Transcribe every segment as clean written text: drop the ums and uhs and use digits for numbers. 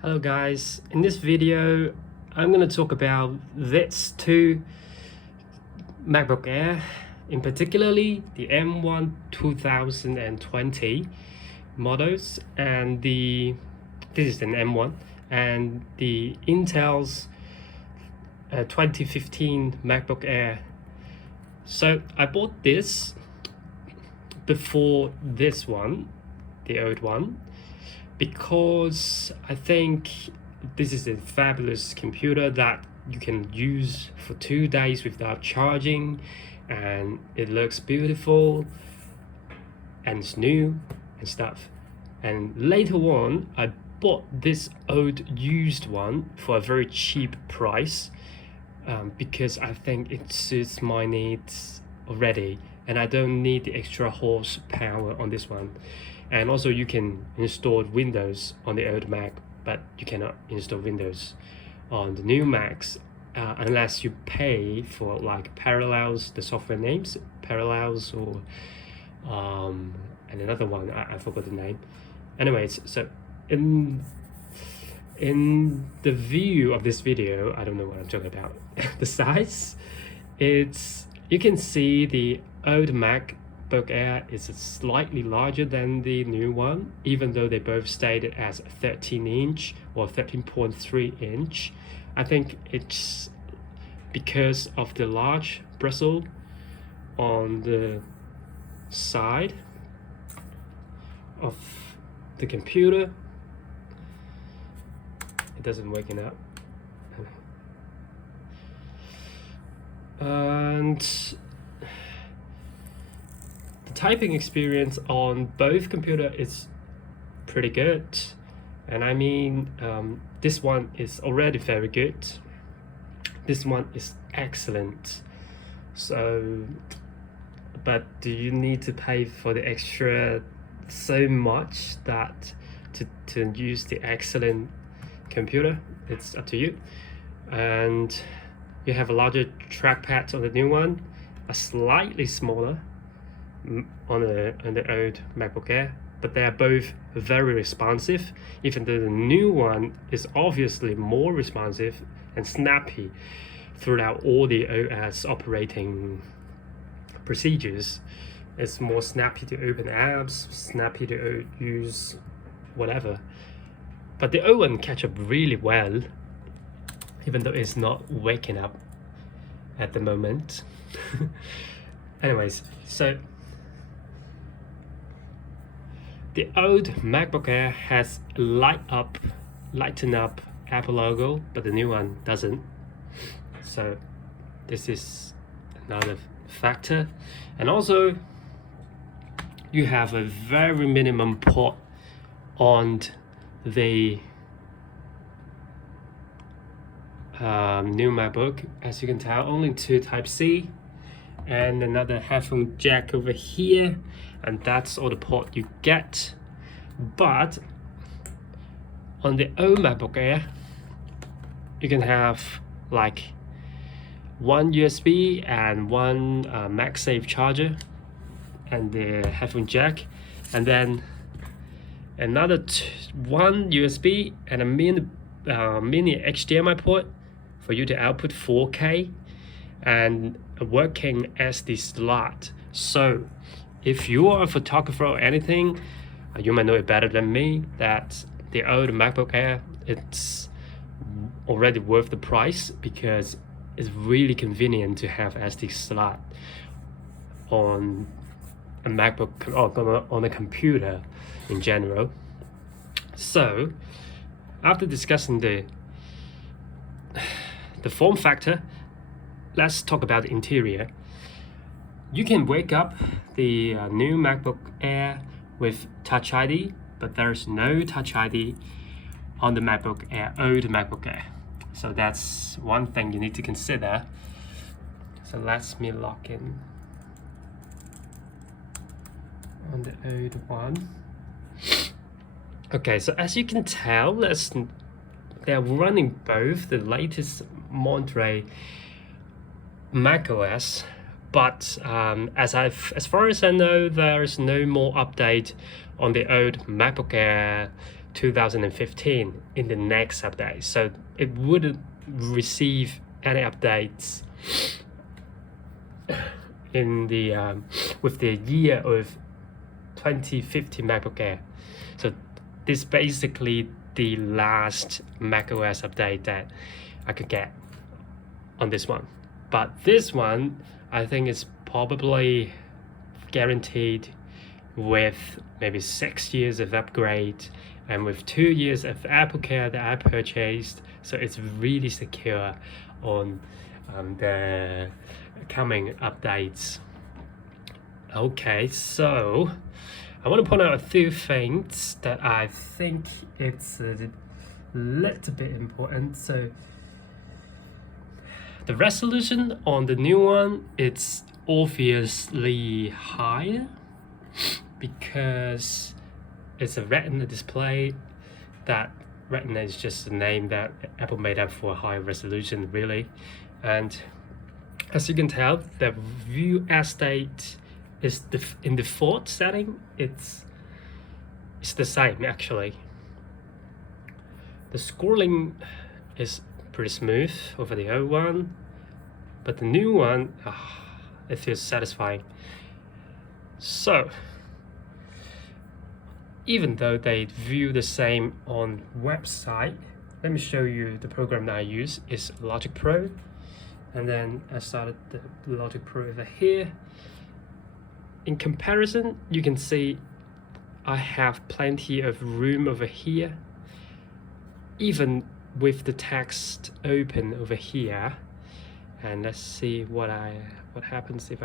Hello guys, in this video I'm going to talk about these two MacBook Air, in particularly the M1 2020 models and this is an M1 and the Intel's 2015 MacBook Air. So I bought this before this one, the old one, because I think this is a fabulous computer that you can use for 2 days without charging, and it looks beautiful and it's new and stuff. And later on I bought this old used one for a very cheap price because I think it suits my needs already and I don't need the extra horsepower on this one. And also you can install Windows on the old Mac, but you cannot install Windows on the new Macs unless you pay for like Parallels, the software names, Parallels, or and another one, I forgot the name. Anyways, so in the view of this video, I don't know what I'm talking about. The size, you can see the old MacBook Air is slightly larger than the new one, even though they both stated as 13-inch or 13.3 inch. I think it's because of the large bristle on the side of the computer. It doesn't waken up. And the typing experience on both computers is pretty good, and I mean this one is already very good, this one is excellent. So but do you need to pay for the extra so much that to use the excellent computer? It's up to you. And you have a larger trackpad on the new one, a slightly smaller on the old MacBook Air, but they are both very responsive, even though the new one is obviously more responsive and snappy throughout all the OS operating procedures. It's more snappy to open apps, snappy to use whatever. But the old one catch up really well, even though it's not waking up at the moment. Anyways, so the old MacBook Air has lighten up Apple logo, but the new one doesn't. So this is another factor. And also you have a very minimum port on the new MacBook. As you can tell, only 2 Type-C and another headphone jack over here, and that's all the port you get. But on the old MacBook Air you can have like 1 USB and 1 MagSafe charger and the headphone jack, and then another 1 USB and a mini HDMI port for you to output 4K and a working SD slot. So if you are a photographer or anything, you might know it better than me that the old MacBook Air, it's already worth the price because it's really convenient to have SD slot on a MacBook or on a computer in general. So after discussing the form factor, let's talk about the interior. You can wake up the new MacBook Air with Touch ID, but there's no Touch ID on the MacBook Air, old MacBook Air. So that's one thing you need to consider. So let me log in on the old one. Okay, so as you can tell, they're running both the latest Monterey macOS, but as far as I know, there is no more update on the old MacBook Air 2015 in the next update, so it wouldn't receive any updates in the with the year of 2050 MacBook Air. So this is basically the last macOS update that I could get on this one. But this one, I think, is probably guaranteed with maybe 6 years of upgrade and with 2 years of AppleCare that I purchased. So it's really secure on the coming updates. Okay, so I want to point out a few things that I think it's a little bit important. So the resolution on the new one, it's obviously higher because it's a Retina display. That Retina is just a name that Apple made up for high resolution, really. And as you can tell, the view state is in the default setting. It's the same actually. The scrolling is pretty smooth over the old one, but the new one, it feels satisfying. So even though they view the same on website, let me show you the program that I use is Logic Pro, and then I started the Logic Pro over here. In comparison, you can see I have plenty of room over here, even with the text open over here. And let's see what happens if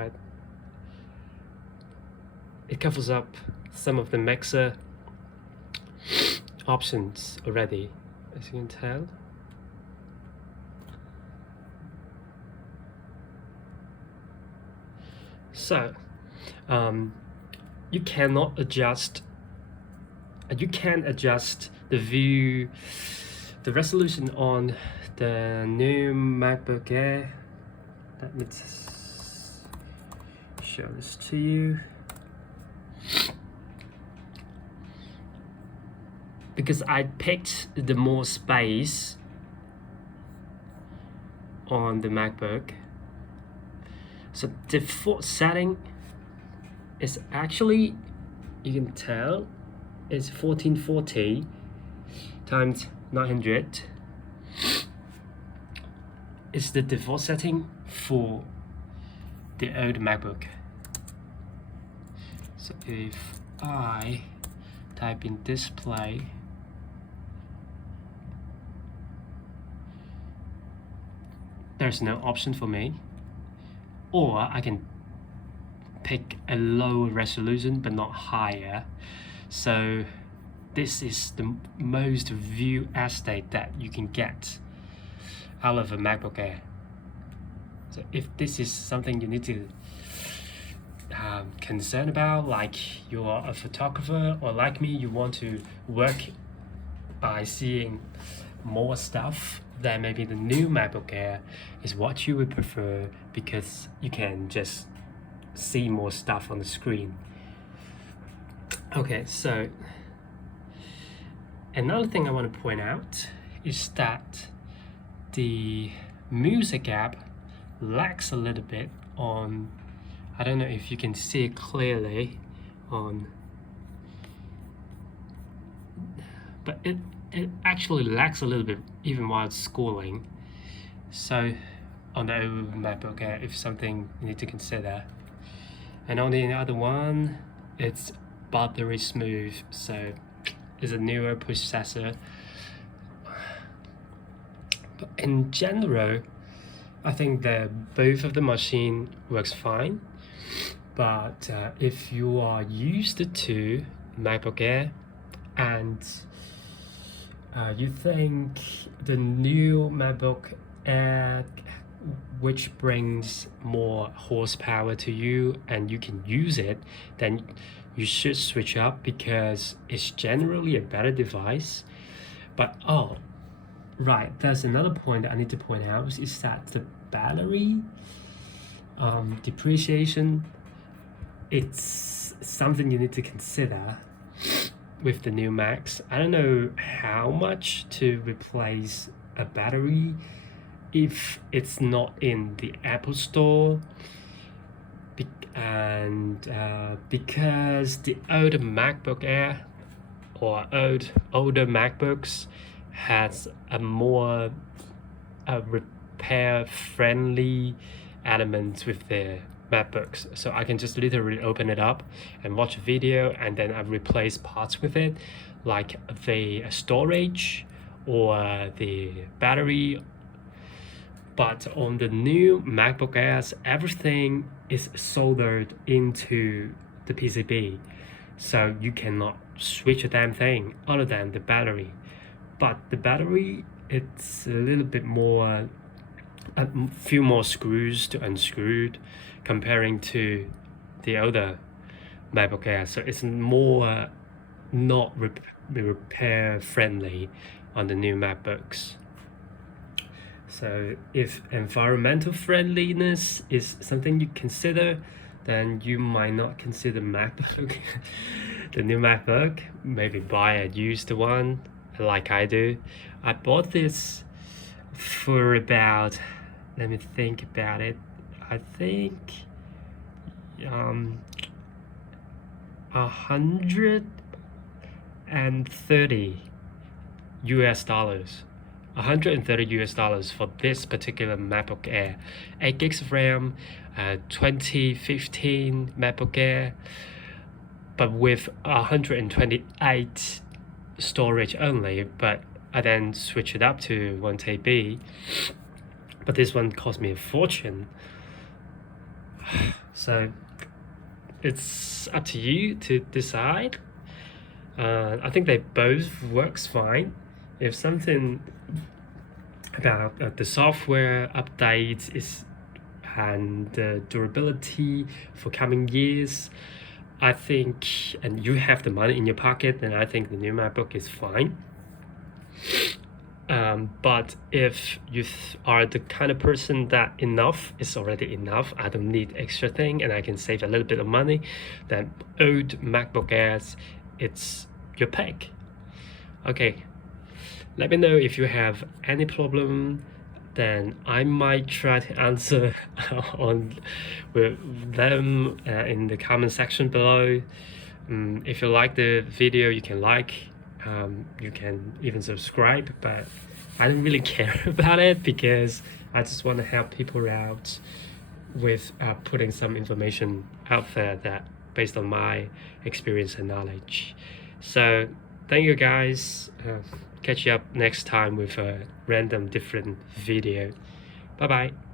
it covers up some of the mixer options already, as you can tell. So you can adjust the view, the resolution on the new MacBook Air. Let me show this to you. Because I picked the more space on the MacBook. So default setting is actually, you can tell, it's 1440 times 900. It's the default setting for the old MacBook. So if I type in display, there's no option for me. Or I can pick a lower resolution but not higher. So this is the most view state that you can get out of a MacBook Air. So if this is something you need to concern about, like you're a photographer, or like me, you want to work by seeing more stuff, then maybe the new MacBook Air is what you would prefer, because you can just see more stuff on the screen. Okay, so another thing I want to point out is that the music app lags a little bit on, I don't know if you can see it clearly on, but it actually lags a little bit even while it's scrolling. So on the old MacBook Air, if something you need to consider. And on the other one, it's buttery smooth, so it's a newer processor. But in general, I think that both of the machine works fine. But if you are used to MacBook Air and you think the new MacBook Air, which brings more horsepower to you and you can use it, then you should switch up, because it's generally a better device. But right, there's another point that I need to point out, is that the battery depreciation, it's something you need to consider, with the new Macs. I don't know how much to replace a battery if it's not in the Apple Store. Because the older MacBook Air or older MacBooks has a more repair friendly element with their MacBooks, so I can just literally open it up and watch a video, and then I replace parts with it, like the storage or the battery. But on the new MacBook Airs, everything is soldered into the PCB, so you cannot switch a damn thing other than the battery. But the battery, it's a little bit more, a few more screws to unscrew comparing to the older MacBook Air, so it's more not repair friendly on the new MacBooks. So if environmental friendliness is something you consider, then you might not consider MacBook, the new MacBook. Maybe buy a used one like I do. I bought this for about, let me think about it, I think $130 US. $130 for this particular MacBook Air, 8 gigs of RAM, 2015 MacBook Air, but with 128 storage only. But I then switched it up to 1 TB, but this one cost me a fortune. So it's up to you to decide. I think they both works fine. If something about the software updates and the durability for coming years, I think, and you have the money in your pocket, then I think the new MacBook is fine. But if you are the kind of person that enough is already enough, I don't need extra thing and I can save a little bit of money, then old MacBook Airs, it's your pick. Okay, let me know if you have any problem, then I might try to answer on with them in the comment section below. If you like the video, you can like, you can even subscribe, but I don't really care about it because I just want to help people out with putting some information out there that based on my experience and knowledge. So thank you guys. Catch you up next time with a random different video. Bye bye.